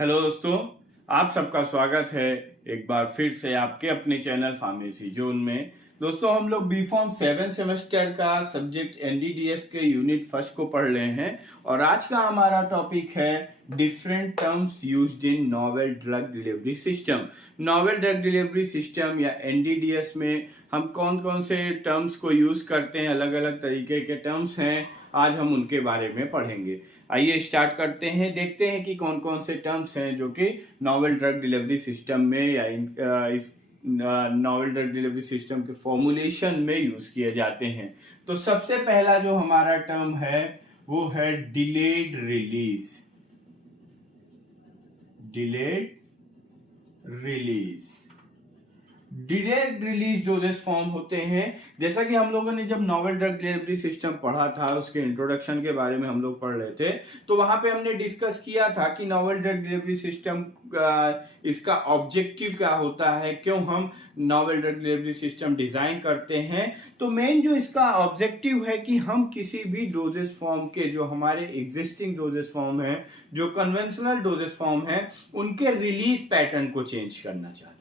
Hello दोस्तों, आप सबका स्वागत है एक बार फिर से आपके अपने चैनल फार्मेसी जोन में। दोस्तों, हम लोग बी फॉर्म 7 सेमेस्टर का सब्जेक्ट एनडीडीएस के यूनिट फर्स्ट को पढ़ रहे हैं और आज का हमारा टॉपिक है different terms used in novel drug delivery system. Novel drug delivery system या एनडीडीएस में हम कौन कौन से टर्म्स को यूज करते हैं, अलग अलग तरीके के टर्म्स हैं, आज हम उनके बारे में पढ़ेंगे। आइए स्टार्ट करते हैं, देखते हैं कि कौन कौन से टर्म्स हैं जो कि नोवेल ड्रग डिलीवरी सिस्टम में या इस नोवेल ड्रग डिलीवरी सिस्टम के फॉर्मुलेशन में यूज किए जाते हैं। तो सबसे पहला जो हमारा टर्म है वो है delayed release. Delayed release delayed release doses form होते हैं। जैसा कि हम लोगों ने जब नोवेल ड्रग डिलीवरी सिस्टम पढ़ा था, उसके इंट्रोडक्शन के बारे में हम लोग पढ़ रहे थे, तो वहां पे हमने डिस्कस किया था कि नोवेल ड्रग डिलीवरी सिस्टम इसका ऑब्जेक्टिव क्या होता है, क्यों हम novel drug delivery system design करते हैं। तो मेन जो इसका ऑब्जेक्टिव है कि हम किसी भी डोजेस फॉर्म के, जो हमारे एग्जिस्टिंग डोजेस फॉर्म है, जो कन्वेंशनल डोजेस फॉर्म है, उनके रिलीज पैटर्न को चेंज करना चाहते हैं।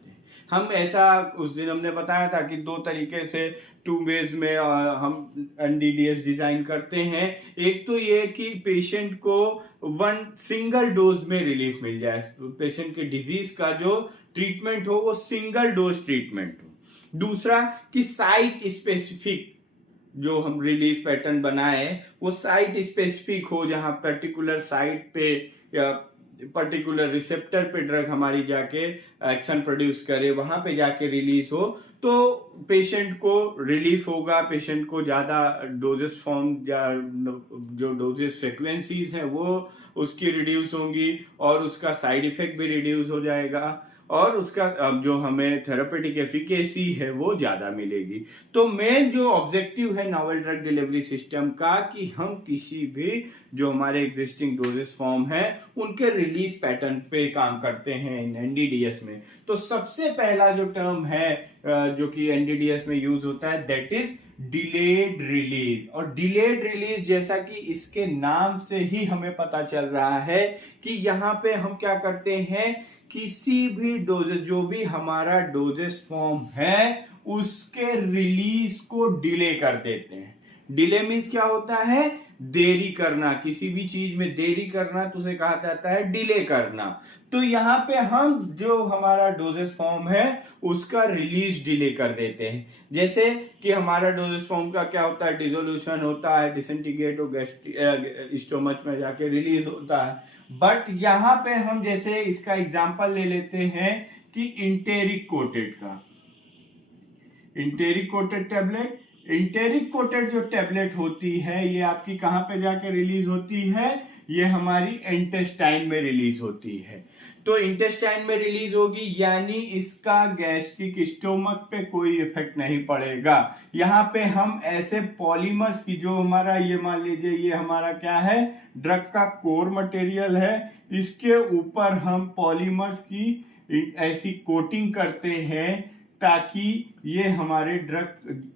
हम ऐसा उस दिन हमने बताया था कि दो तरीके से, टू वेज में हम एनडीडीएस डिजाइन करते हैं। एक तो ये कि पेशेंट को वन सिंगल डोज में रिलीफ मिल जाए, पेशेंट के डिजीज का जो ट्रीटमेंट हो वो सिंगल डोज ट्रीटमेंट हो। दूसरा कि साइट स्पेसिफिक जो हम रिलीज पैटर्न बनाए वो साइट स्पेसिफिक हो, जहां पर्टिकुलर साइट पे या पर्टिकुलर रिसेप्टर पे ड्रग हमारी जाके एक्शन प्रोड्यूस करे, वहां पे जाके रिलीज हो, तो पेशेंट को रिलीफ होगा, पेशेंट को ज्यादा डोजेस फॉर्म या जो डोजेस फ्रिक्वेंसीज हैं वो उसकी रिड्यूस होंगी और उसका साइड इफेक्ट भी रिड्यूस हो जाएगा और उसका जो हमें थेरेपेटिक एफिकेसी है वो ज्यादा मिलेगी। तो मेन जो ऑब्जेक्टिव है नोवेल ड्रग डिलीवरी सिस्टम का कि हम किसी भी जो हमारे एग्जिस्टिंग डोजेस फॉर्म है उनके रिलीज पैटर्न पे काम करते हैं एनडीडीएस में। तो सबसे पहला जो टर्म है जो कि एनडीडीएस में यूज होता है, दैट इज डिलेड रिलीज। और डिलेड रिलीज जैसा कि इसके नाम से ही हमें पता चल रहा है कि यहाँ पे हम क्या करते हैं, किसी भी डोजेस, जो भी हमारा डोजेस फॉर्म है उसके रिलीज को डिले कर देते हैं। डिले मीन्स क्या होता है, देरी करना, किसी भी चीज में देरी करना, तो उसे कहा जाता है डिले करना। तो यहाँ पे हम जो हमारा डोजेस फॉर्म है उसका रिलीज डिले कर देते हैं। जैसे कि हमारा डोजेस फॉर्म का क्या होता है, डिसोल्यूशन होता है, डिसइंटीग्रेट हो स्टोमच में जाके रिलीज होता है। बट यहाँ पे हम जैसे इसका एग्जांपल ले लेते हैं कि इंटेरिक कोटेड का, enteric coated tablet. Enteric coated जो टेबलेट होती है ये आपकी कहां पे जाके रिलीज होती है, ये हमारी इंटेस्टाइन में रिलीज होती है। तो इंटेस्टाइन में रिलीज होगी यानी इसका गैस्ट्रिक स्टोमक पे कोई इफेक्ट नहीं पड़ेगा। यहाँ पे हम ऐसे पॉलीमर्स की, जो हमारा ये मान लीजिए ये हमारा क्या है, ड्रग का कोर मटेरियल है, इसके ऊपर हम पॉलीमर्स की ऐसी कोटिंग करते हैं ताकि ये हमारे ड्रग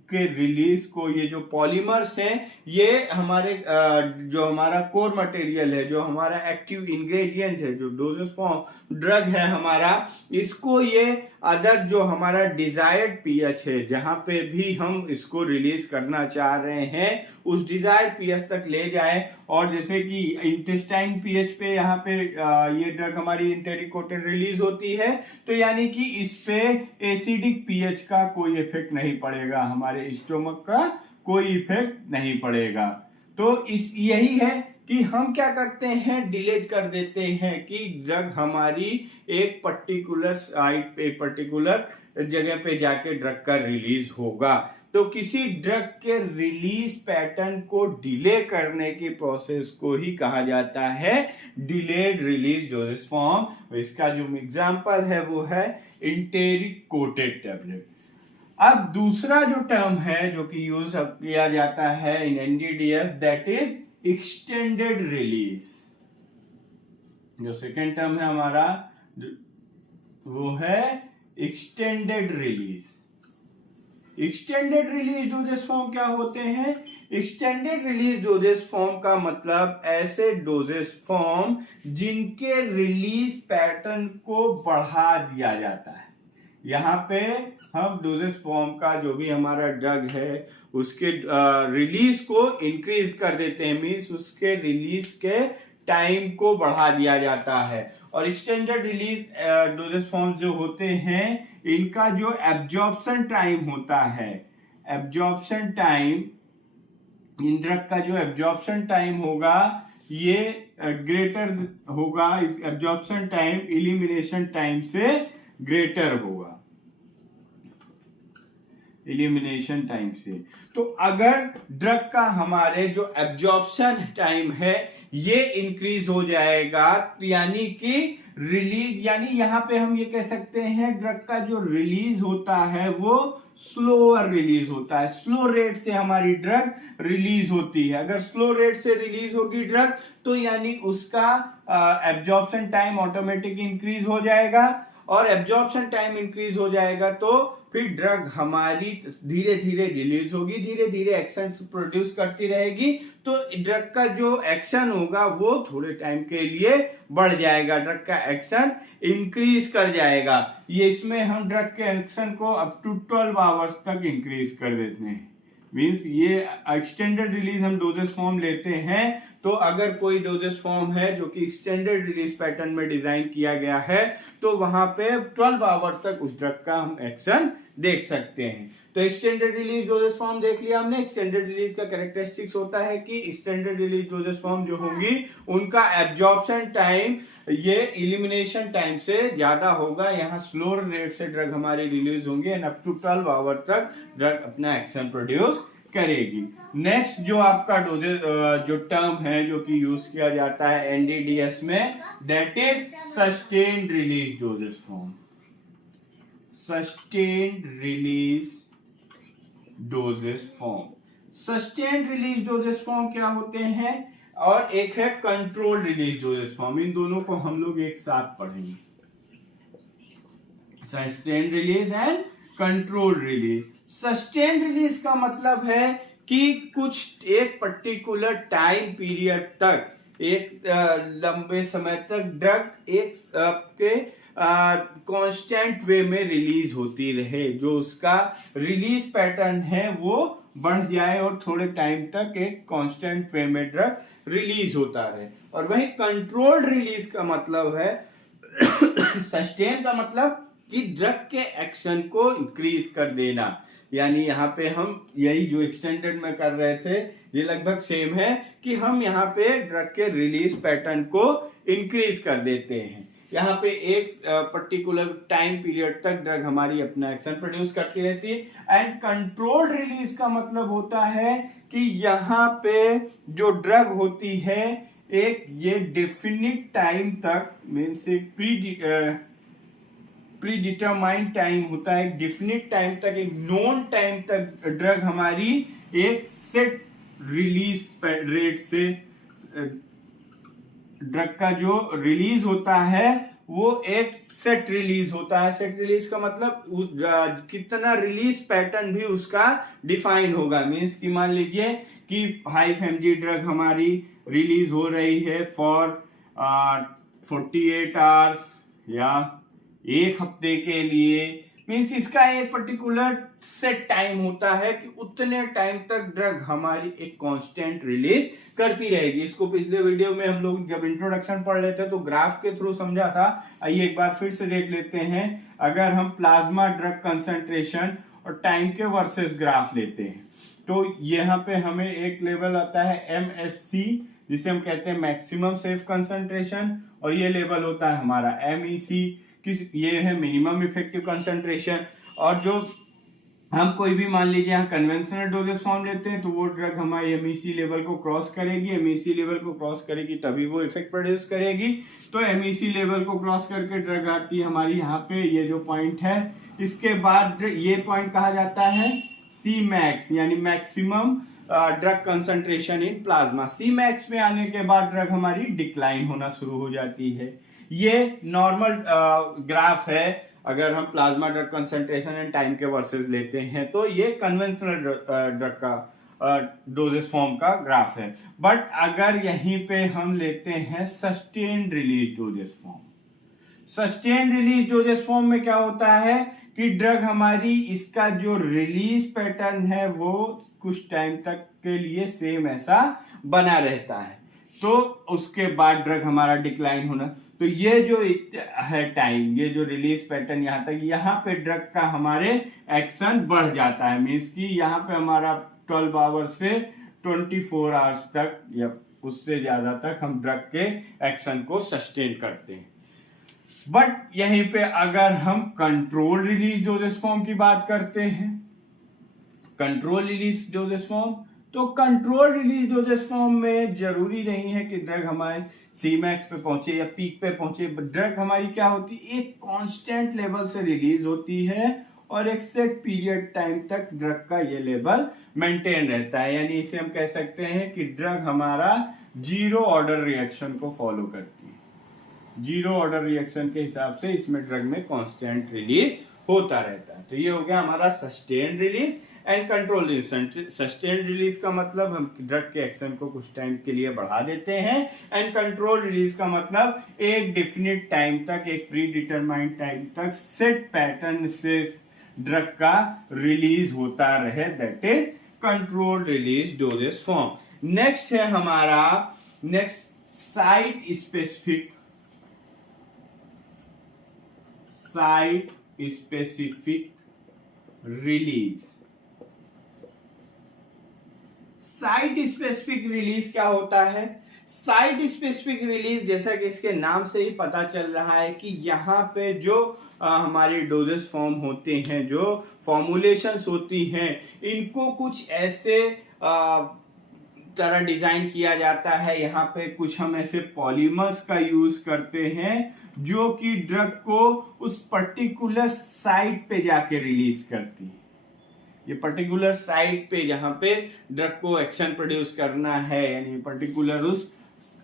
के रिलीज को, ये जो पॉलीमर्स हैं ये हमारे जो हमारा कोर मटेरियल है, जो हमारा एक्टिव इंग्रेडिएंट है, जो डोजेस फॉर्म ड्रग है हमारा, इसको ये अदर जो हमारा डिजायर्ड पीएच है, जहां पे भी हम इसको रिलीज करना चाह रहे हैं, उस डिजायर्ड पीएच तक ले जाए। और जैसे कि इंटेस्टाइन पीएच पे यहाँ पे ये ड्रग हमारी इंटेरिक कोटेड रिलीज होती है, तो यानी कि इस पे एसिडिक पीएच का कोई इफेक्ट नहीं पड़ेगा, हमारे स्टोमक का कोई इफेक्ट नहीं पड़ेगा। तो इस यही है कि हम क्या करते हैं, डिलीट कर देते हैं कि ड्रग हमारी एक पर्टिकुलर साइट पे, पर्टिकुलर जगह पे जाके ड्रग का रिलीज होगा। तो किसी ड्रग के रिलीज पैटर्न को डिले करने की प्रोसेस को ही कहा जाता है डिलेड रिलीज डोजेस फॉर्म। इसका जो एग्जांपल है वो है इंटेरिक कोटेड टेबलेट। अब दूसरा जो टर्म है जो कि यूज किया जाता है इन NDDS, that is extended release. जो सेकेंड टर्म है हमारा वो है extended release. Extended release doses form क्या होते हैं, एक्सटेंडेड रिलीज डोजेस फॉर्म का मतलब ऐसे डोजेस फॉर्म जिनके रिलीज पैटर्न को बढ़ा दिया जाता है। यहाँ पे हम डोजेस फॉर्म का जो भी हमारा ड्रग है उसके रिलीज को इंक्रीज कर देते हैं, मीन्स उसके रिलीज के टाइम को बढ़ा दिया जाता है। और एक्सटेंडेड रिलीज डोजेस फॉर्म जो होते हैं इनका जो एब्जॉर्प्शन टाइम होता है, एब्जॉर्प्शन टाइम, इन ड्रग का जो एब्जॉर्प्शन टाइम होगा ये ग्रेटर होगा, इस एब्जॉर्प्शन टाइम एलिमिनेशन टाइम से ग्रेटर होगा, एलिमिनेशन टाइम से। तो अगर ड्रग का हमारे जो एब्जॉर्प्शन टाइम है ये इंक्रीज हो जाएगा, यानी कि रिलीज, यानी यहां पे हम ये कह सकते हैं ड्रग का जो रिलीज होता है वो स्लोअर रिलीज होता है, स्लो रेट से हमारी ड्रग रिलीज होती है। अगर स्लो रेट से रिलीज होगी ड्रग तो यानी उसका एब्जॉर्प्शन टाइम ऑटोमेटिक इंक्रीज हो जाएगा, और एब्जॉर्प्शन टाइम इंक्रीज हो जाएगा तो फिर ड्रग हमारी धीरे धीरे रिलीज होगी, धीरे धीरे एक्शन प्रोड्यूस करती रहेगी, तो ड्रग का जो एक्शन होगा वो थोड़े टाइम के लिए बढ़ जाएगा, ड्रग का एक्शन इंक्रीज कर जाएगा। ये इसमें हम ड्रग के एक्शन को अप टू 12 आवर्स तक इंक्रीज कर देते हैं। मीन्स ये एक्सटेंडेड रिलीज हम डोजेस फॉर्म लेते हैं, तो अगर कोई डोजेस फॉर्म है जो कि एक्सटेंडेड रिलीज पैटर्न में डिजाइन किया गया है तो वहां पे 12 आवर तक उस ड्रग का हम एक्शन देख सकते हैं। तो एक्सटेंडेड रिलीज डोजेस फॉर्म देख लिया हमने। एक्सटेंडेड रिलीज का कैरेक्टरिस्टिक्स होता है कि एक्सटेंडेड रिलीज डोजेस फॉर्म जो होंगी उनका एब्जॉर्प्शन टाइम ये एलिमिनेशन टाइम से ज्यादा होगा, यहाँ स्लो रेट से ड्रग हमारी रिलीज होंगे एंड अप टू 12 आवर तक ड्रग अपना एक्शन प्रोड्यूस करेगी। नेक्स्ट जो आपका डोजेस जो टर्म है जो कि यूज किया जाता है एनडीडीएस में, that is sustained release doses form. Sustained release doses form, sustained release doses form क्या होते हैं, और एक है कंट्रोल रिलीज डोजेस फॉर्म। इन दोनों को हम लोग एक साथ पढ़ेंगे, sustained release and control release. Sustained release का मतलब है कि कुछ एक पर्टिकुलर टाइम पीरियड तक, एक लंबे समय तक ड्रग एक के कांस्टेंट वे में रिलीज होती रहे, जो उसका रिलीज पैटर्न है वो बढ़ जाए और थोड़े टाइम तक एक कांस्टेंट वे में ड्रग रिलीज होता रहे। और वही कंट्रोल्ड रिलीज का मतलब है सस्टेन का मतलब कि ड्रग के एक्शन को इंक्रीज कर देना, यानी यहाँ पे हम यही जो एक्सटेंडेड में कर रहे थे ये लगभग सेम है कि हम यहाँ पे ड्रग के रिलीज पैटर्न को इंक्रीज कर देते हैं। यहाँ पे एक पर्टिकुलर टाइम पीरियड तक ड्रग हमारी अपना एक्शन प्रोड्यूस करती रहती है। एंड कंट्रोल्ड रिलीज का मतलब होता है कि यहाँ पे जो ड्रग होती है एक ये डेफिनिट टाइम तक, मीन्स प्री डिटरमाइंड टाइम होता है, डेफिनिट टाइम तक, एक नोन टाइम तक ड्रग हमारी एक सेट रिलीज रेट से, ड्रग का जो रिलीज होता है वो एक सेट रिलीज होता है। सेट रिलीज का मतलब कितना रिलीज पैटर्न भी उसका डिफाइन होगा। मीन्स कि मान लीजिए कि 5 mg ड्रग हमारी रिलीज हो रही है फॉर 48 आवर्स या एक हफ्ते के लिए, मीन्स इसका एक पर्टिकुलर सेट टाइम होता है कि उतने टाइम तक ड्रग हमारी एक कांस्टेंट रिलीज करती रहेगी। इसको पिछले वीडियो में हम लोग जब इंट्रोडक्शन पढ़ रहे थे तो ग्राफ के थ्रू समझा था। आइए एक बार फिर से देख लेते हैं। अगर हम प्लाज्मा ड्रग कंसंट्रेशन और टाइम के वर्सेस ग्राफ लेते हैं तो यहाँ पे हमें एक लेवल आता है MSC जिसे हम कहते हैं मैक्सिमम सेफ कंसंट्रेशन, और ये लेवल होता है हमारा MEC, ये है मिनिमम इफेक्टिव कंसंट्रेशन। और जो हम कोई भी मान लीजिए यहाँ कन्वेंशनल डोजेस फॉर्म लेते हैं तो वो ड्रग हमारी MEC लेवल को क्रॉस करेगी, MEC लेवल को क्रॉस करेगी तभी वो इफेक्ट प्रोड्यूस करेगी। तो MEC लेवल को क्रॉस करके ड्रग आती है हमारी यहाँ पे, ये जो पॉइंट है, इसके बाद ये पॉइंट कहा जाता है Cmax यानी maximum drug concentration in plasma. Cmax में आने के बाद ड्रग हमारी डिक्लाइन होना शुरू हो जाती है। ये नॉर्मल ग्राफ है अगर हम plasma drug concentration and time के वर्सेस लेते हैं तो। ये कन्वेंशनल ड्रग का डोजेस फॉर्म का ग्राफ है। बट अगर यहीं पे हम लेते हैं sustained release doses form, sustained release doses form में क्या होता है कि ड्रग हमारी इसका जो रिलीज पैटर्न है वो कुछ टाइम तक के लिए सेम ऐसा बना रहता है, तो उसके बाद ड्रग हमारा डिक्लाइन होना। तो ये जो है टाइम, ये जो रिलीज पैटर्न यहाँ तक, यहाँ पे ड्रग का हमारे एक्शन बढ़ जाता है, मीन्स कि यहाँ पे हमारा 12 आवर्स से 24 आवर्स तक या उससे ज्यादा तक हम ड्रग के एक्शन को सस्टेन करते हैं। बट यहीं पे अगर हम कंट्रोल रिलीज डोजेस फॉर्म की बात करते हैं, कंट्रोल रिलीज डोजेस फॉर्म, तो कंट्रोल रिलीज डोजेस फॉर्म में जरूरी नहीं है कि ड्रग हमारे सीमैक्स पे पहुंचे या पीक पे पहुंचे। ड्रग हमारी क्या होती है, एक कांस्टेंट लेवल से रिलीज होती है और एक सेट पीरियड टाइम तक ड्रग का ये लेवल मेंटेन रहता है। यानी इसे हम कह सकते हैं कि ड्रग हमारा जीरो ऑर्डर रिएक्शन को फॉलो करती है। जीरो ऑर्डर रिएक्शन के हिसाब से इसमें ड्रग में कांस्टेंट रिलीज होता रहता है। तो ये हो गया हमारा sustained release and control release. Sustained release का मतलब हम ड्रग के एक्शन को कुछ टाइम के लिए बढ़ा देते हैं, एंड कंट्रोल रिलीज का मतलब एक डेफिनेट टाइम तक, एक प्री डिटरमाइंड टाइम तक सेट पैटर्न से ड्रग का रिलीज होता रहे, that is control release doses form. Next है हमारा site specific release. Site specific release क्या होता है? साइट स्पेसिफिक रिलीज जैसा कि इसके नाम से ही पता चल रहा है कि यहाँ पे जो हमारे डोजेस फॉर्म होते हैं, जो फॉर्मुलेशंस होती हैं, इनको कुछ ऐसे तरह डिजाइन किया जाता है। यहाँ पे कुछ हम ऐसे पॉलीमर्स का यूज करते हैं जो कि ड्रग को उस पर्टिकुलर साइट पे जाके रिलीज करती है। ये पर्टिकुलर साइट पे जहां पे ड्रग को एक्शन प्रोड्यूस करना है, यानी पर्टिकुलर उस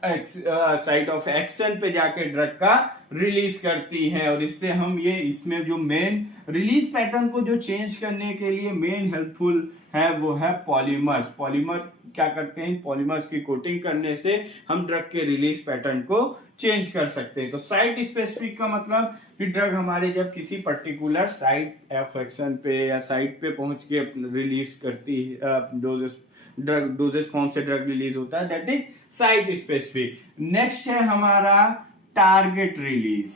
साइट ऑफ एक्शन पे जाके ड्रग का रिलीज करती है। और इससे हम ये इसमें जो मेन रिलीज पैटर्न को जो चेंज करने के लिए मेन हेल्पफुल है वो है पॉलीमर्स। पॉलीमर क्या करते हैं, पॉलीमर्स की कोटिंग करने से हम ड्रग के रिलीज पैटर्न को चेंज कर सकते हैं। तो साइट स्पेसिफिक का मतलब कि ड्रग हमारे जब किसी पर्टिकुलर साइट ऑफ एक्शन पे या साइट पे पहुंच के रिलीज करती है, डोजेस फॉर्म से ड्रग रिलीज होता है, that is site specific. Next है हमारा टारगेट रिलीज,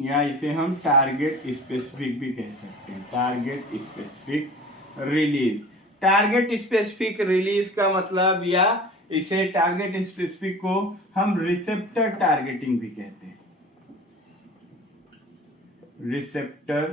या इसे हम टारगेट स्पेसिफिक भी कह सकते हैं। Target specific release, target specific release का मतलब, या इसे टारगेट स्पेसिफिक को हम रिसेप्टर टारगेटिंग भी कहते हैं। रिसेप्टर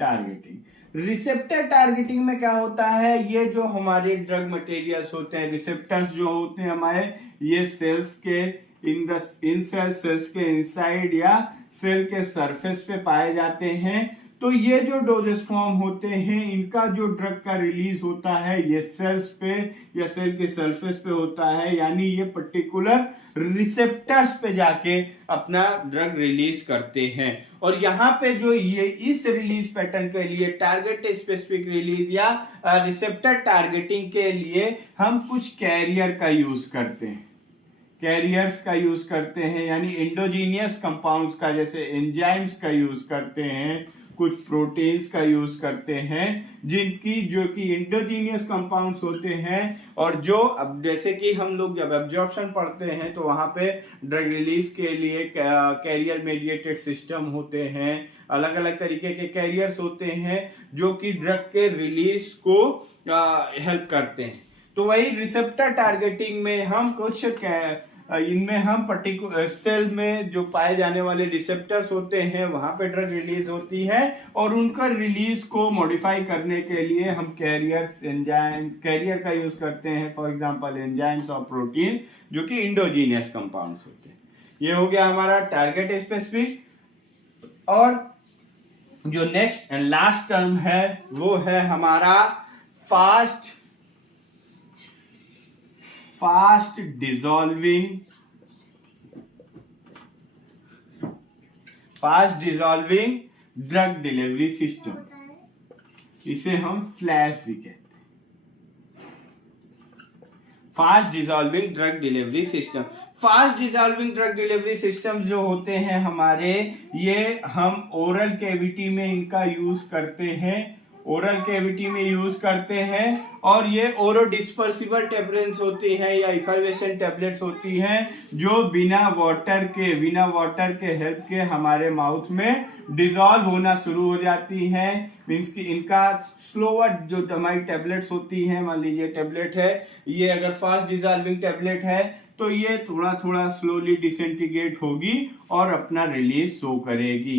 टारगेटिंग, रिसेप्टर टारगेटिंग में क्या होता है, ये जो हमारे ड्रग मटेरियल्स होते हैं, रिसेप्टर्स जो होते हैं हमारे, ये सेल्स के इन सेल्स के इनसाइड या सेल के सरफेस पे पाए जाते हैं। तो ये जो डोजेस फॉर्म होते हैं, इनका जो ड्रग का रिलीज होता है ये सेल्स पे या सेल के सरफेस पे होता है, यानी ये पर्टिकुलर रिसेप्टर्स पे जाके अपना ड्रग रिलीज करते हैं। और यहाँ पे जो ये इस रिलीज पैटर्न के लिए टारगेट स्पेसिफिक रिलीज या रिसेप्टर टारगेटिंग के लिए हम कुछ कैरियर का यूज करते हैं, कैरियर्स का यूज करते हैं, यानी इंडोजीनियस कंपाउंड्स का, जैसे एंजाइम्स का यूज करते हैं, कुछ प्रोटीन्स का यूज करते हैं, जिनकी जो कि इंडोजीनियस कंपाउंड्स होते हैं। और जो अब जैसे कि हम लोग जब एब्जॉर्प्शन पढ़ते हैं तो वहां पे ड्रग रिलीज के लिए कैरियर मेडिएटेड सिस्टम होते हैं, अलग अलग तरीके के कैरियर्स होते हैं जो कि ड्रग के रिलीज को हेल्प करते हैं। तो वही रिसेप्टर टारगेटिंग में हम कुछ इनमें हम पर्टिकुलर सेल में जो पाए जाने वाले रिसेप्टर्स होते हैं वहां पे ड्रग रिलीज होती है, और उनका रिलीज को मॉडिफाई करने के लिए हम कैरियर का यूज करते हैं, फॉर एग्जांपल एंजाइम्स और प्रोटीन जो कि इंडोजीनियस कंपाउंड्स होते हैं। ये हो गया हमारा टारगेट स्पेसिफिक। और जो नेक्स्ट एंड लास्ट टर्म है वो है हमारा fast dissolving drug delivery system. इसे हम फ्लैश भी कहते हैं। Fast dissolving drug delivery system. Fast dissolving drug delivery system जो होते हैं हमारे, ये हम ओरल कैविटी में इनका यूज करते हैं, ओरल कैविटी में यूज करते हैं। और ये ओरो डिस्पर्सिबल टेबलेट्स होती हैं या इफर्वेसेंट टेबलेट्स होती हैं जो बिना वाटर के हेल्प के हमारे माउथ में डिसॉल्व होना शुरू हो जाती हैं। मीन्स कि इनका स्लोवर जो हमारी टेबलेट्स होती हैं, मान लीजिए टेबलेट है, ये अगर फास्ट डिसॉल्विंग टेबलेट है तो ये थोड़ा थोड़ा स्लोली डिसइंटीग्रेट होगी और अपना रिलीज शो करेगी।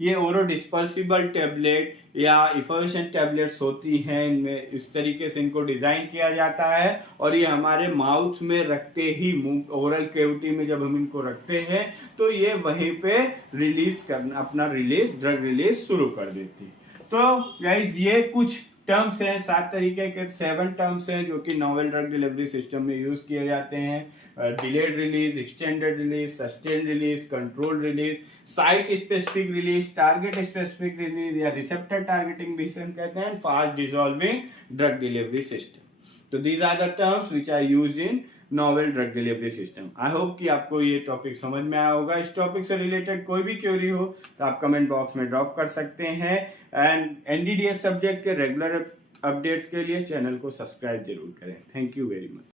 ये ओरो डिस्पर्सिबल टेबलेट या इफर्वेसेंट टेबलेट्स होती हैं, इनमें इस तरीके से इनको डिजाइन किया जाता है और ये हमारे माउथ में रखते ही, मुंह ओरल कैविटी में जब हम इनको रखते हैं तो ये वहीं पे रिलीज करना, अपना ड्रग रिलीज शुरू कर देती है। तो गाइज ये कुछ टर्म्स हैं, 7 तरीके के 7 टर्म्स हैं जो कि नोवेल ड्रग डिलीवरी सिस्टम में यूज किए जाते हैं। Delayed release, extended release, sustain release, control release, site specific release, target specific release या रिसेप्टर टारगेटिंग भी इसे कहते हैं, fast dissolving drug delivery system. तो these are the terms which are used in novel drug delivery system. I hope कि आपको ये topic समझ में आया होगा। इस टॉपिक से रिलेटेड कोई भी क्वेरी हो तो आप कमेंट बॉक्स में ड्रॉप कर सकते हैं। एंड एनडीडीएस सब्जेक्ट के रेगुलर अपडेट्स के लिए चैनल को सब्सक्राइब जरूर करें। Thank you very much.